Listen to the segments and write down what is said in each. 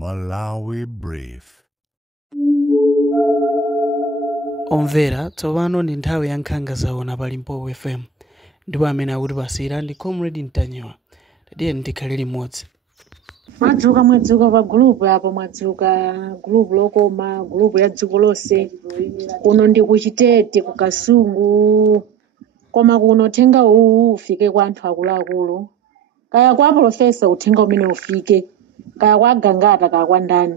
Malawi Brief. Omvera tsopano ndi nthawi ya nkhanga zaona pa Limpopo FM ndipo amene akuti pasira ndi Comrade Ntanyiwa. Tadiye ndikhale limodzi. Mwadzuka pa group apo mwadzuka group lokoma group ya dziko lonse kuno ndi kuchitete ku Kasungu koma kuno uthenga uwu ufike kwa anthu akuluakulu kaya kwa profesa uthenga umene ufike kaya kwa gangata kaya kwa ndani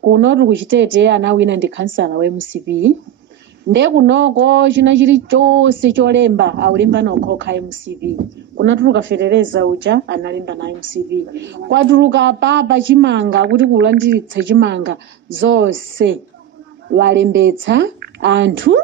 kuno tuli kuchitete anawina ndi kansala wa MCP nde kunoko china chilichonse cholemba aulemba nokhoka MCP kunatuluka fetereza uja analemba na MCP kwatuluka papa chimanga kuti kulandiritsa chimanga zonse walembetsa anthu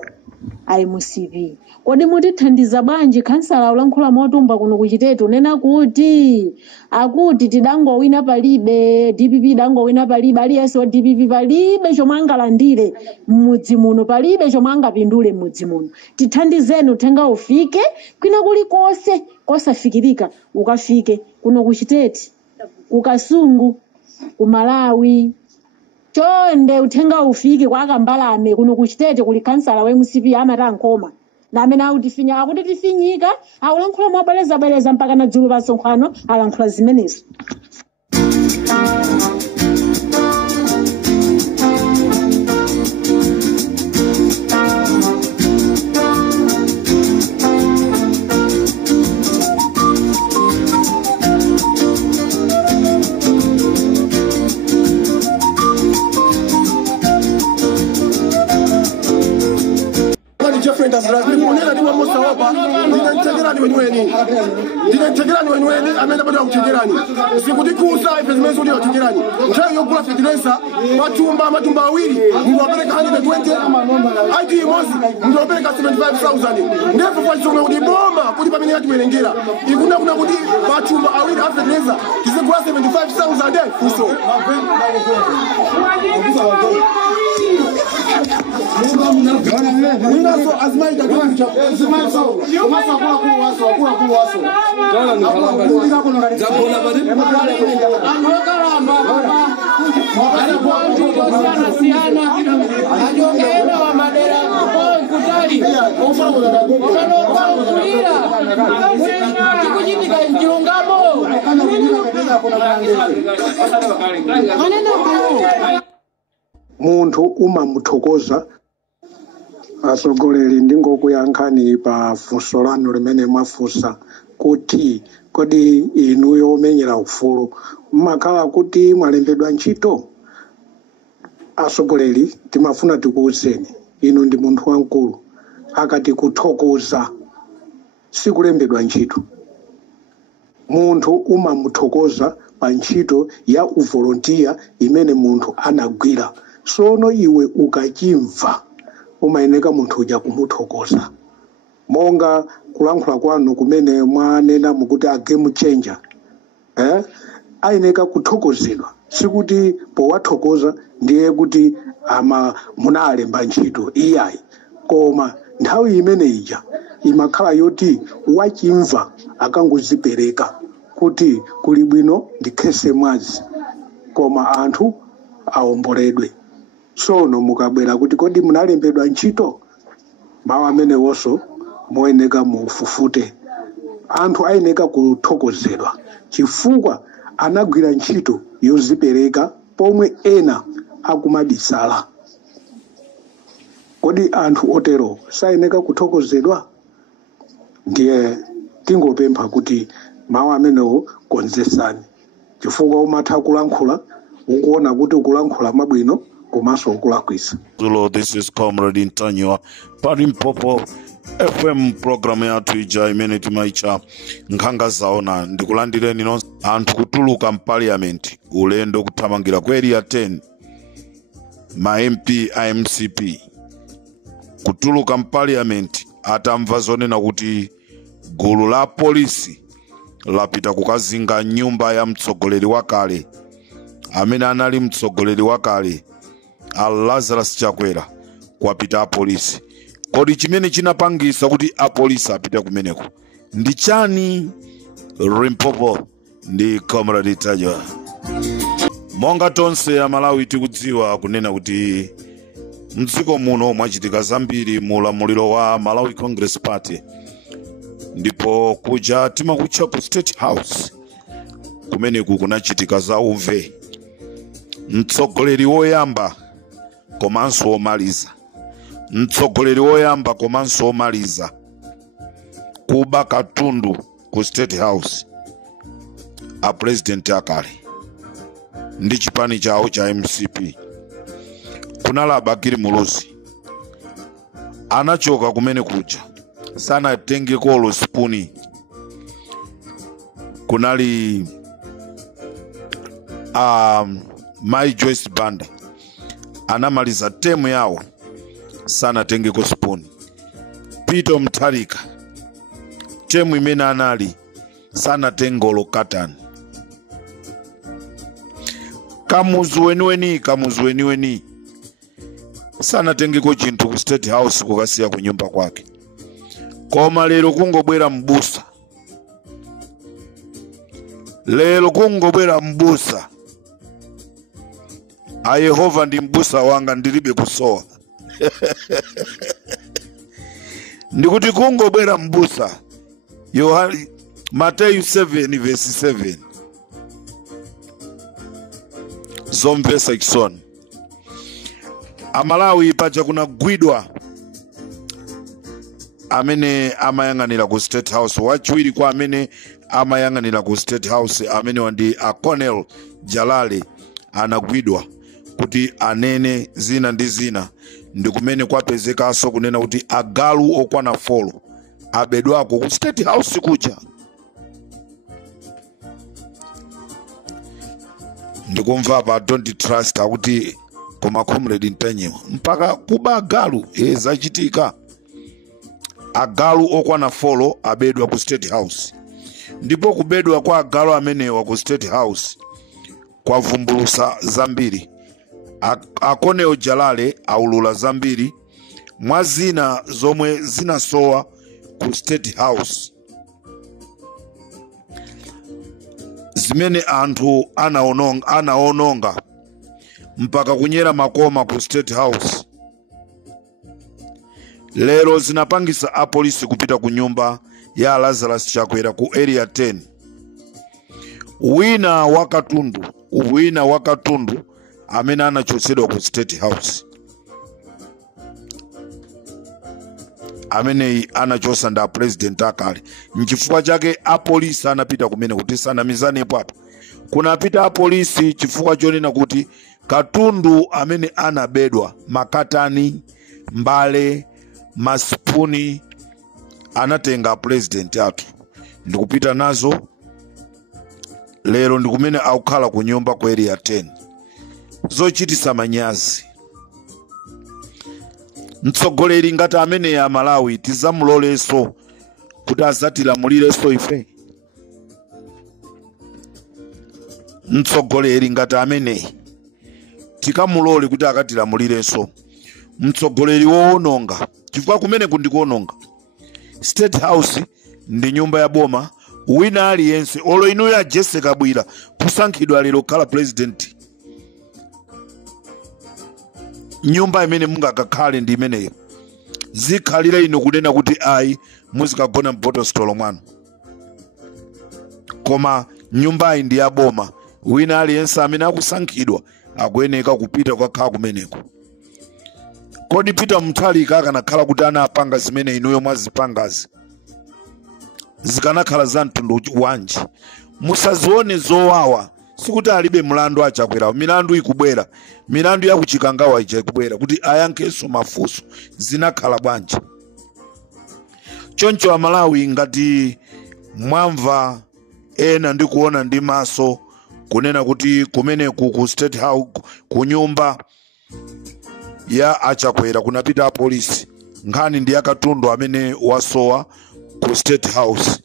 a MCP kodi mutithandiza bwanji kansala ulankhula motumba kuno kuchitete unena kuti akuti tidangowina palibe DPP dangowina palibe aliyense wa DPP palibe chomwe angalandire m'mudzi muno palibe chomwe angapindule m'mudzi muno tithandizeni uthenga ufike kwina kulikonse kosafikirika ukafike kuno kuchitete ku Kasungu ku Malawi chonde uthenga ufike kwa akambalame kuno kuchitete kuli kansala wa MCP amatankoma na amene akutifinya akuti tifinyika akulankhula mobwereza mpaka na dzulo pasonkhano alankhula zimenezo. Ndinentegerani wenyeweni amene bado akutegerani sikutikuza ifezimezi uli akutegerani nthawi yogula fertilizer matumba awiri mundu wapereka 120 aiti imozi mundu wapereka 75,000 ndefu kwa chonga kuti boma kuti pamene yatiwerengera ikuna kuti matumba awiri a fertilizer tizigula 75,000 uso Minaso azmaida kucha azmaida umasa kula kuwaso dala ni halamba zabona bari anokaramba ari bonjo siana ajongera wa madera kutali okano kulira kujitika njungamo muntu umamuthokoza asogoleri ndingokuyankhani pa funso lanu limene mwafunsa kuti kodi inu yomenyera ufulu mmakhala kuti mwalembedwa ntchito. Asogoleri timafuna tikuwuzeni inu ndi munthu wamkulu akati kuthokoza sikulembedwa ntchito. Munthu umamuthokoza pa ntchito ya uvolontiya imene munthu anagwira sono iwe ukachimva umayeneka munthu uja kumuthokoza monga kulankhula kwanu kumene mwanena mukuti a game changer ayeneka kuthokozedwa sikuti powathokoza ndiye kuti munalemba ntchito iyayi koma nthawi imene ija imakhala yoti wachimva akangozipereka kuti kuli bwino ndikhese mwazi koma anthu aomboledwe. Sono mukabwera kuti kodi munalembedwa ntchito mawu amenewonso moyeneka mufufute anthu ayeneka kuthokozedwa chifukwa anagwira ntchito yozipereka pomwe ena akumadisala. Kodi anthu otero sayeneka kuthokozedwa? Ndiye tingopempha kuti mawu amenewo konzesani chifukwa umatha kulankhula ukuona kuti ukulankhula mabwino komanso ukulakwisa. This is Comrade Ntanyiwa pa Limpopo FM program yathu ija imene timaicha nkhanga zaona ndikulandireni nonse anthu kutuluka mparliament ulendo kuthamangira ku area 10 ma MP a MCP kutuluka mparliament atamva zonena kuti gulu la polisi lapita kukazinga nyumba ya mtsogoleri wakale amene anali mtsogoleri wakale Lazarus Chakwera kwapita apolisi. Kodi chimene chinapangisa kuti apolisi apite kumeneko ndi chani? Limpopo ndi Comrade Ntanyiwa. Monga tonse Amalawi tikudziwa kunena kuti mdziko muno mwachitika zambiri mu ulamuliro wa Malawi Congress Party, ndipo kuja timakutcha ku State House kumeneku kunachitika za uve. Mtsogoleri woyamba komanso omaliza, mtsogoleri woyamba komanso omaliza kuba katundu ku State House a president akale ndi chipani chawo cha MCP. Kunali Abakiri Muluzi anachoka kumene kuja sana tenge kolo spuni. Kunali Mai Joyce Banda anamaliza temu yawo sana tenge ko spuni. Peter Mutharika temu imene anali sana tengolo katani. Kamuzu weni sana tengeko chinthu ku State House kukasiya ku nyumba kwake. Koma lero kungobwera mbusa. A Yehova ndi mbusa wanga ndilibe kusowa. Ndikuti kungobwera mbusa. Mateyu 7:7. Zomvesa chisoni. Amalawi paja kuna gwidwa amene amayang'anira ku State House, wachiwiri kwa amene amayang'anira ku State House amene wandi Colonel Jalale anagwidwa kuti anene zina ndi zina. Ndi kumene kwapezekaso kunena kuti agalu okwana 4 abedwako ku State House kuja. Ndikumva pa don't trust akuti koma Comrade Ntanyiwa mpaka kuba agalu zachitika. Agalu okwana 4 abedwa ku State House. Ndipo kubedwa kwa agalu amenewa ku State House kwa vumbulusa zambiri. Colonel Jalale aulula zambiri mwazina zomwe zinasowa ku State House, zimene anthu anaononga mpaka kunyera makoma ku State House. Lero zinapangisa apolisi kupita ku nyumba ya Lazarus Chakwera ku area 10. Wina wakatundu amene anachosedwa ku State House, amene anachosa nda president akale. Nchifukwa chake apolisi anapita kumene kuti sana mizani ipo apa. Kunapita apolisi chifukwa chonena kuti katundu amene anabedwa, makatani, mbale, maspuni, anatenga president atu ndikupita nazo. Lero ndikumene aukhala ku nyumba ku area 10. Zochitisa manyazi. Mtsogoleri ngati amene ya Malawi tizamuloleso kuti azatilamulireso ife. Mtsogoleri ngati amene tikamulole kuti akatilamulireso. Mtsogoleri woononga chifukwa kumene kundikuononga. State House ndi nyumba ya boma. Wina aliyense olo inu ya Jesse Kabwira kusankhidwa lero khala president, nyumba imene mungakakhale ndi imeneyo. Zikhalira inu kunena kuti ayi muzikagona mbotostolo mwanu. Koma nyumba iyi ndi ya boma. Wina aliyense amene akusankhidwa akuyeneka kupita kukakhala kumeneko. Kodi Peter Mutharika akanakhala kuti anapanga zimene inuyo mwazipangazi, zikanakhala za mtundu wanji? Musazione zowawa. Sikuti alibe mlandu achakwera, milandu ikubwera, milandu ya kuchikangawa ikubwera kuti ayankheso mafunso zinakhala bwanji. Choncho Amalawi ngati mwamva ena ndi kuona ndi maso kunena kuti kumene ku State House ku nyumba ya achakwera kunapita apolisi, nkhani ndi yakatundu amene wasowa ku State House.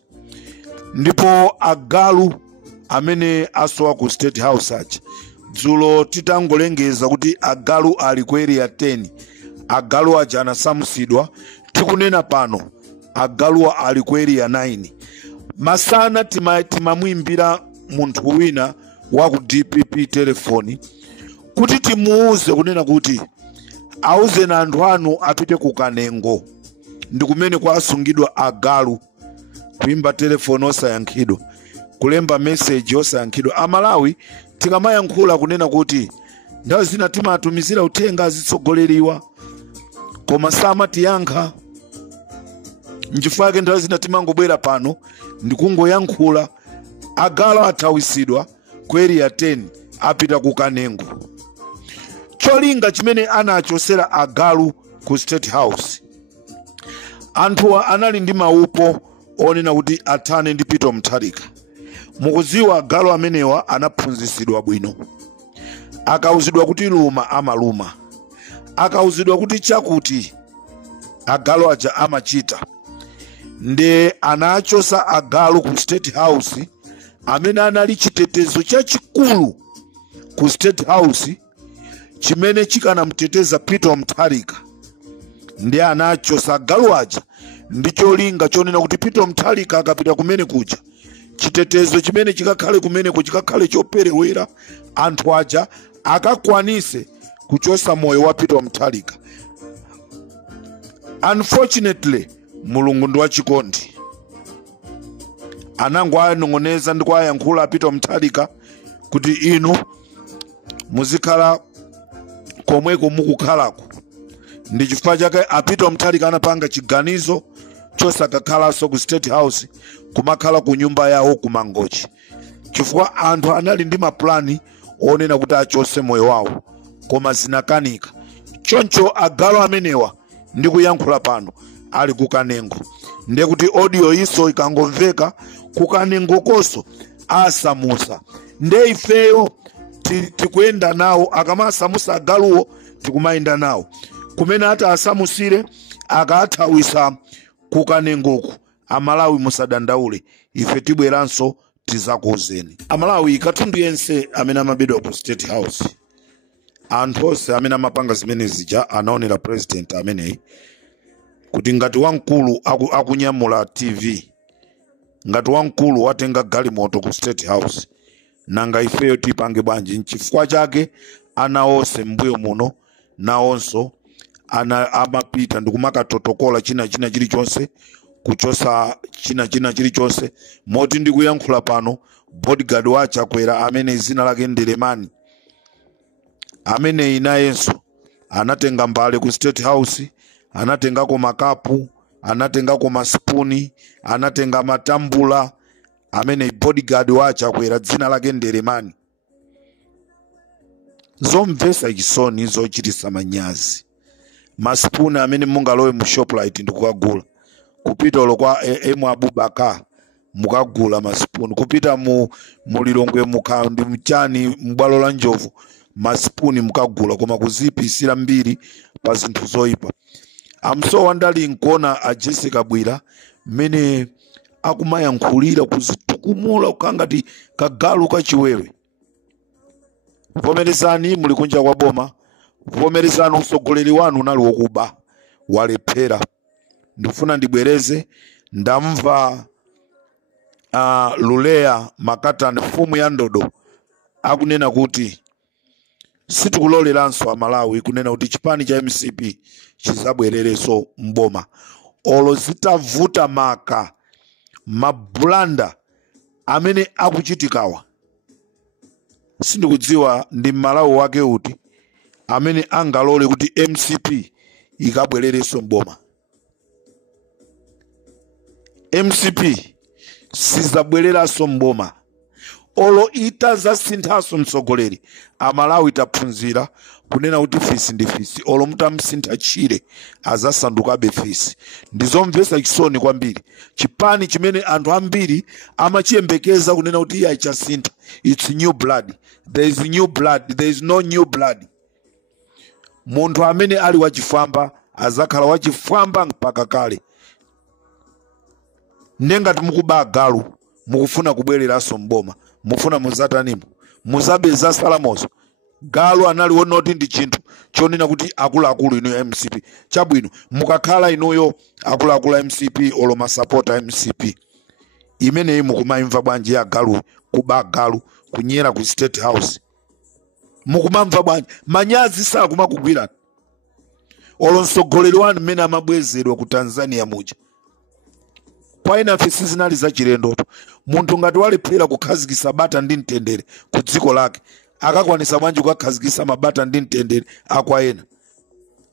Ndipo agalu amene asowa ku State House aja dzulo titangolengeza kuti agalu ali ku area 10. Agalu aja anasamusidwa. Tikunena pano agalu ali ku area 9. Masana timamwimbira munthu wina wa ku DPP telefoni kuti timuuze kunena kuti auze na anthu anu apite ku Kanengo, ndi kumene kwasungidwa agalu, kuimba telefoni osayankhidwa, kulemba message osayankhidwa. Amalawi tikamayankhula kunena kuti nthawi zina timatumizira uthenga azitsogoleriwa koma samatiyankha. N'chifukwa chake nthawi zina timangobwera pano ndikungoyankhula, agalu athawisidwa ku area 10 apita ku Kanengo. Cholinga chimene anachosera agalu ku State House, anthuwa anali ndi maupo onena kuti athane ndi Peter Mutharika. Mukudziwa agalu amenewa anaphunzitsidwa bwino, akauzidwa kuti luma amaluma, akauzidwa kuti chakuti agalu aja amachita. Nde anachosa agalu ku State House amene anali chitetezo chachikulu ku State House chimene chikanamteteza Peter Mutharika. Ndi anachosa agalu aja ndi cholinga chonena kuti Peter Mutharika akapita kumene kuja, chitetezo chimene chikakhale kumene kuchikakhale choperewera, anthu aja akakwanise kuchosa moyo wa Peter Mutharika. Unfortunately, Mulungu ndi wachikondi, anango anong'oneza ndi kuyankhula Peter Mutharika kuti inu muzikhala komweko mukukhalako. Ndi chifukwa chake Peter Mutharika anapanga chiganizo chosakakhalanso ku State House, kumakhala ku nyumba yawo ku Mangochi, chifukwa anthu anali ndi maplani onena kuti achose moyo wawo koma zinakanika. Choncho agalu amenewa ndi kuyankhula pano ali ku Kanengo. Ndiye kuti audio iso ikangomveka ku Kanengo koso asamusa. Nde ifeyo tikuyenda nawo, akamasamusa agaluwo tikumayenda nawo. Kumene ata asamusire akathawisa ku Kanengoku, Amalawi musadandaule, ife tibweranso tizakuuzeni. Amalawi katundu yense amene amabedwa ku State House, anthu onse amene amapanga zimene zija anaonera president ameneyi kuti ngati wamkulu akunyamula TV, ngati wamkulu watenga galimoto ku State House, nanga ifeyo tipange bwanji? N'chifukwa chake ana onse mbuyo muno nawonso amapita ndikumakatotokola china chilichonse, kuchosa china chilichonse. Moti ndikuyankhula pano, bodyguard wacha akwera amene zina lake Ndelemani, amene inayenso anatenga mbale ku State House, anatengako makapu, anatengako maspuni, anatenga matambula. Amene bodyguard wacha akwera dzina lake Ndelemani. Zomvesa chisoni, zochitisa manyazi. Maspuni amene mungalowe mu Shoprite ndikukagula, kupita olo kwa emu Abubakar mukagula maspuni, kupita mu Lilongwe mukandi mchani mbwalo la Njovu maspuni mukagula, koma kuzipisira mbiri pa zinthu zoyipa. Amso wandali nkona a Jessica Bwira mene akumayankhulira kuzitukumula ukangati kagalu kachiwewe. Vomerezani muli kunja kwa boma, vomerezani usogoleri wanu unali wokuba walephera. Ndifuna ndibwereze, ndamva Lulea Makatani mfumu ya Ndodo akunena kuti sitikuloleranso Amalawi kunena kuti chipani cha MCP chizabwerereso mboma. Olo zitavuta maka mabulanda amene akuchitikawa, sindikudziwa ndi Malawi wake uti amene angalole kuti MCP ikabwerereso mboma. MCP sizabwereranso mboma. Olo itazasinthaso mtsogoleri, Amalawi taphunzira kunena kuti fisi ndi fisi. Olo mutamsintha chire azasandukabe fisi. Ndizomvesa chisoni kwambiri. Chipani chimene anthu ambiri amachiyembekeza kunena kuti iya ichasintha. It's new blood. There is new blood. There is no new blood. Munthu amene ali wachifamba azakhala wachifamba mpaka kale. Nengati mukuba agalu mukufuna kubwereranso mboma, mufuna muzatanimo muzabeza salamozo. Galu anali wonoti ndi chinthu chonena kuti akuluakulu inu MCP. Chabwino mukakhala inuyo akuluakulu MCP olo masapota MCP, imeneyi mukumayimva bwanji ya galu kuba galu kunyera ku State House. Mukumamva bwanji manyazi sakumakugwirani. Olonsogoleri wanu mmene amabwezedwa ku Tanzania muja. Kwa inafe sizinali za chilendo. Muntu ngati walephera kukhazikitsa bata ndi mtendere ku dziko lake, akakwanisa bwanji kukhazikitsa mabata ndi mtendere akwa ena.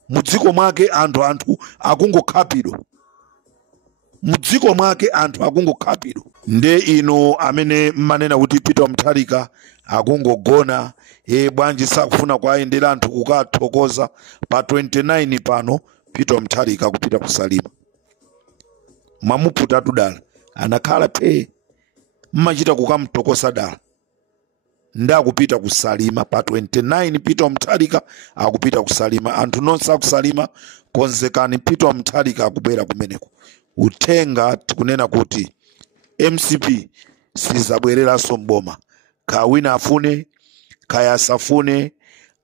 Mudziko mwake anthu akungokhapidwa. Mudziko mwake anthu akungokhapidwa. Nde ino amene mmanena kuti Peter Mutharika akungogona, bwanji sakufuna kuayendera anthu kukathokoza pa 29 pano Peter Mutharika kupita kusalima. Mwamuputatu dala anakhala phe mmachita kukamtokosa dala. Ndakupita kusalima pa 29 Peter Mutharika akupita kusalima. Anthu nonse akusalima konzekani, Peter Mutharika akubwera kumeneko. Uthenga tikunena kuti MCP sizabwereranso mboma. Kaya wina afune, kaya asafune,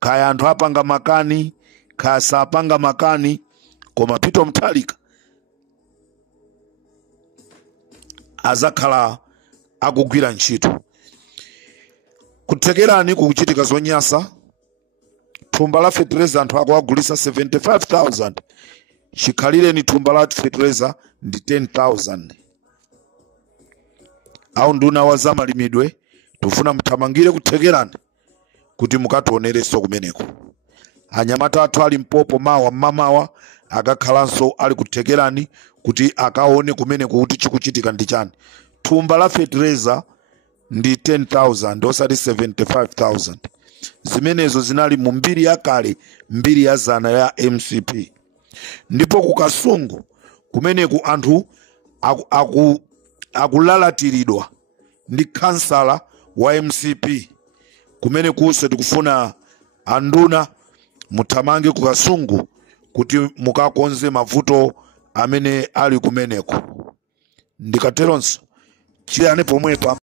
kaya anthu apanga makani, kaya sapanga makani, koma Peter Mutharika azakhala akugwira ntchito. Kuthekerani kukuchitika zonyasa. Thumba la fertilizer anthu akuagulisa 75,000. Chikhalireni thumba la fertilizer ndi 10,000. Au nduna wa zamalimidwe tufuna mthamangire kuthekerani kuti mukatonereso kumeneko. Anyamata athu ali Mpopo mawa mmamawa akakhalanso ali kuthekerani kuti akaone kumeneko kuti chikuchitika ndi chani. Thumba la fertilizer ndi 10,000 osati 75,000. Zimenezo zinali mu mbiri yakale, mbiri ya zana ya MCP. Ndipo kukasungu kumeneku anthu akulalatiridwa ndi kansala wa MCP. Kumenekuso tikufuna anduna muthamange kukasungu kuti mukakonze mavuto amene ali kumeneko. Ndikateronso chiyane pomwepa